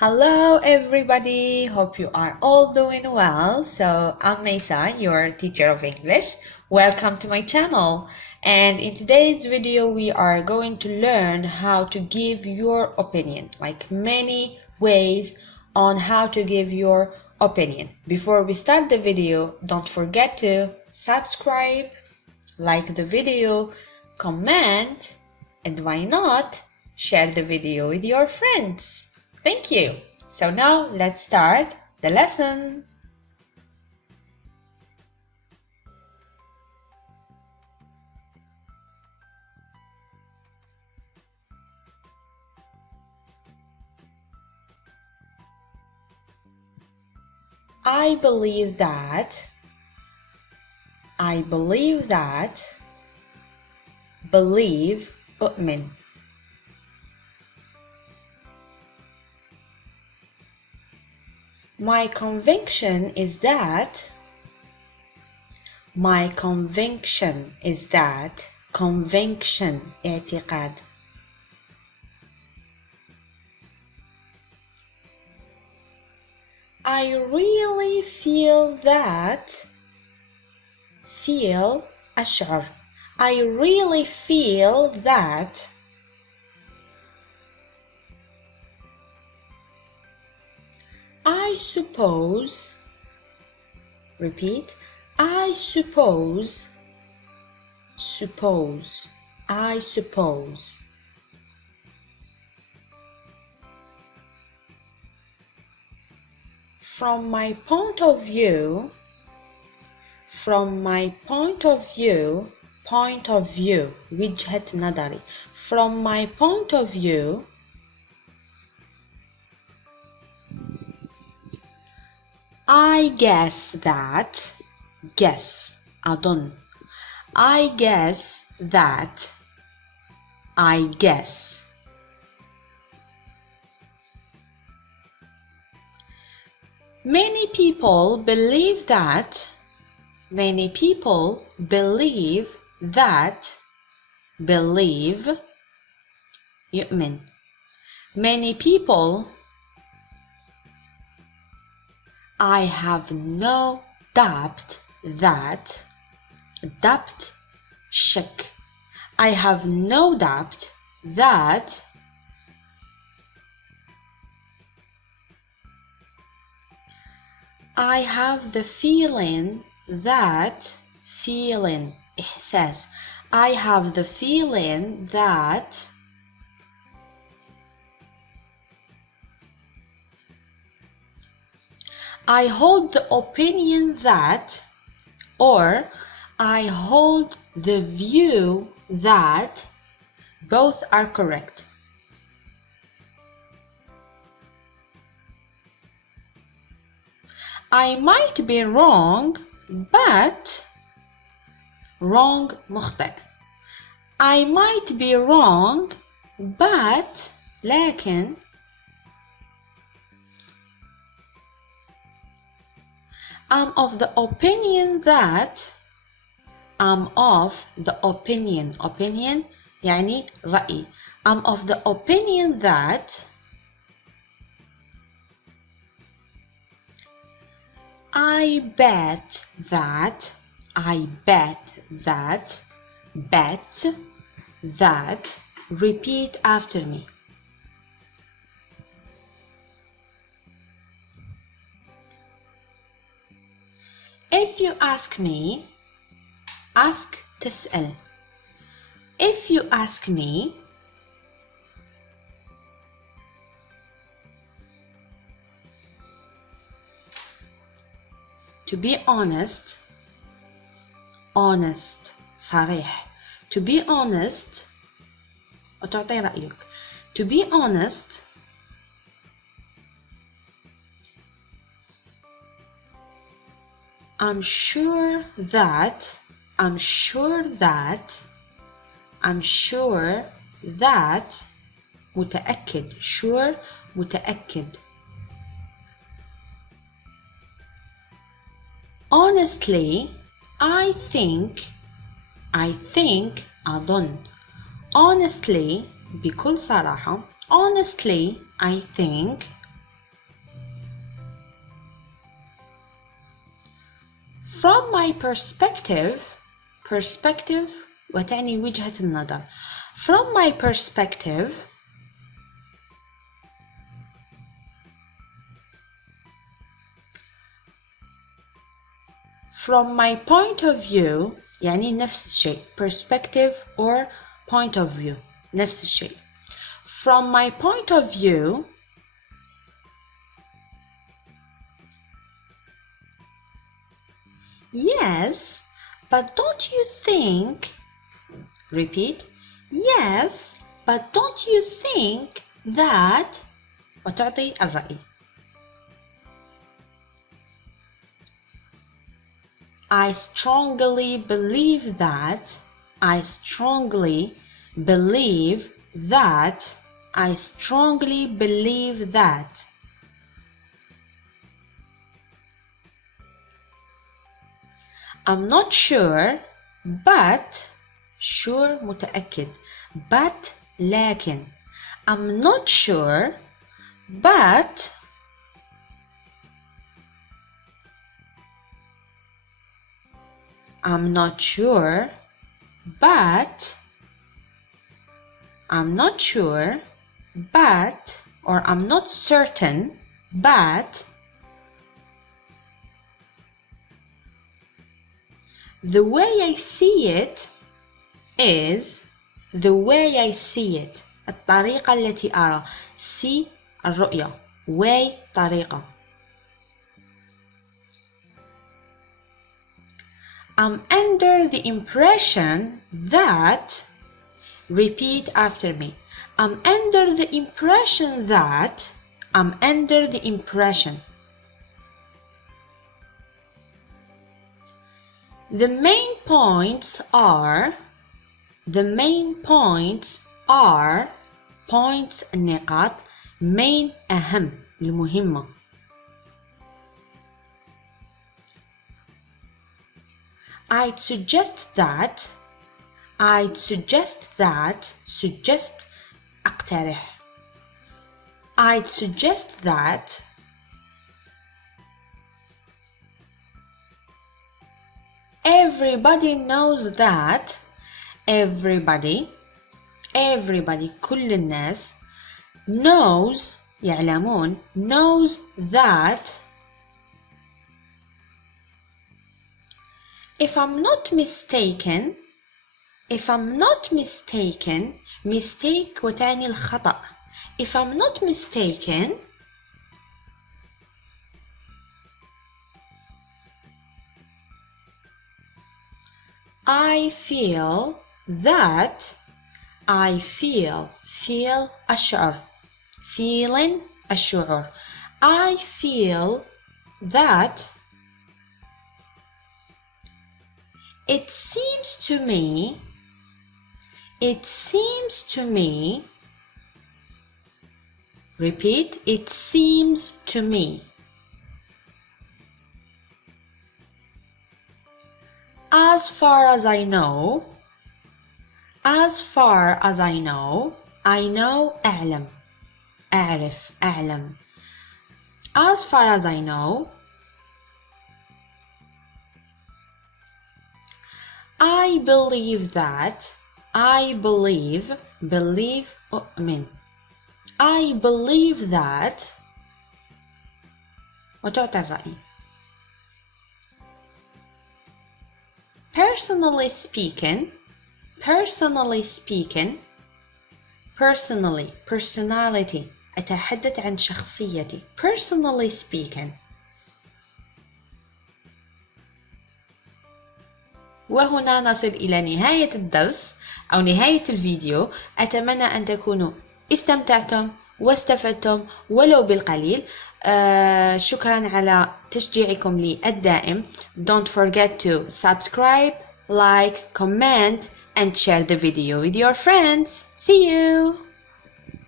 Hello everybody, hope you are all doing well. So I'm Mesa, your teacher of English. Welcome to my channel, and in today's video we are going to learn how to give your opinion, like many ways on how to give your opinion. Before we start the video, don't forget to subscribe, like the video, comment, and why not share the video with your friends. Thank you. So now let's start the lesson. I believe that. Believe, أؤمن. My conviction is that. Conviction, اعتقاد. I really feel that. Feel, أشعر. I really feel that. I suppose. Repeat. I suppose. I suppose. From my point of view. وجهة نظري. From my point of view. I guess that. أظن. I guess that. Many people believe that. Believe, يؤمن. Many people. I have no doubt that. شك. I have no doubt that. I have the feeling that. إحساس. I have the feeling that. I hold the opinion that, or I hold the view that. Both are correct. I might be wrong, but. wrong, مخطئ. I might be wrong, but. لكن. I'm of the opinion that. opinion يعني رأي. I'm of the opinion that. I bet that. Repeat after me. If you ask me. تسأل. If you ask me. To be honest. صريح. To be honest. وتعطي رأيك. To be honest. I'm sure that. متأكد. sure, متأكد. Honestly, I think. أظن. Honestly, بكل صراحة. Honestly, I think. From my perspective وتعني وجهة النظر. From my perspective, from my point of view يعني نفس الشيء. Perspective or point of view نفس الشيء. From my point of view, yes, but don't you think, repeat, yes, but don't you think that وتعطي الرأي. I strongly believe that, I strongly believe that, I strongly believe that. I'm not sure, but sure متأكد, but لكن. I'm not sure, but I'm not sure, but I'm not sure, but, or I'm not certain, but the way I see it is, the way I see it, الطريقة التي أرى. see الرؤية, way طريقة. I'm under the impression that, repeat after me. I'm under the impression that, I'm under the impression. The main points are, the main points are, points النقاط, main أهم المهمة. I'd suggest that, I'd suggest that, suggest أقترح. I'd suggest that everybody knows that, everybody كل الناس knows يعلمون knows that if I'm not mistaken, mistake وتعني الخطأ. If I'm not mistaken, I feel that, feel أشعر, feeling الشعور. I feel that it seems to me, repeat, it seems to me. As far as I know, I know أعلم, أعرف, أعلم. As far as I know, I believe that, believe أؤمن. I believe that وتعطي الرأي. Personally speaking, personality أتحدث عن شخصيتي. Personally speaking. وهنا نصل إلى نهاية الدرس أو نهاية الفيديو. أتمنى أن تكونوا استمتعتم واستفدتم ولو بالقليل. شكرا على تشجيعكم لي الدائم. Don't forget to subscribe, like, comment and share the video with your friends. See you!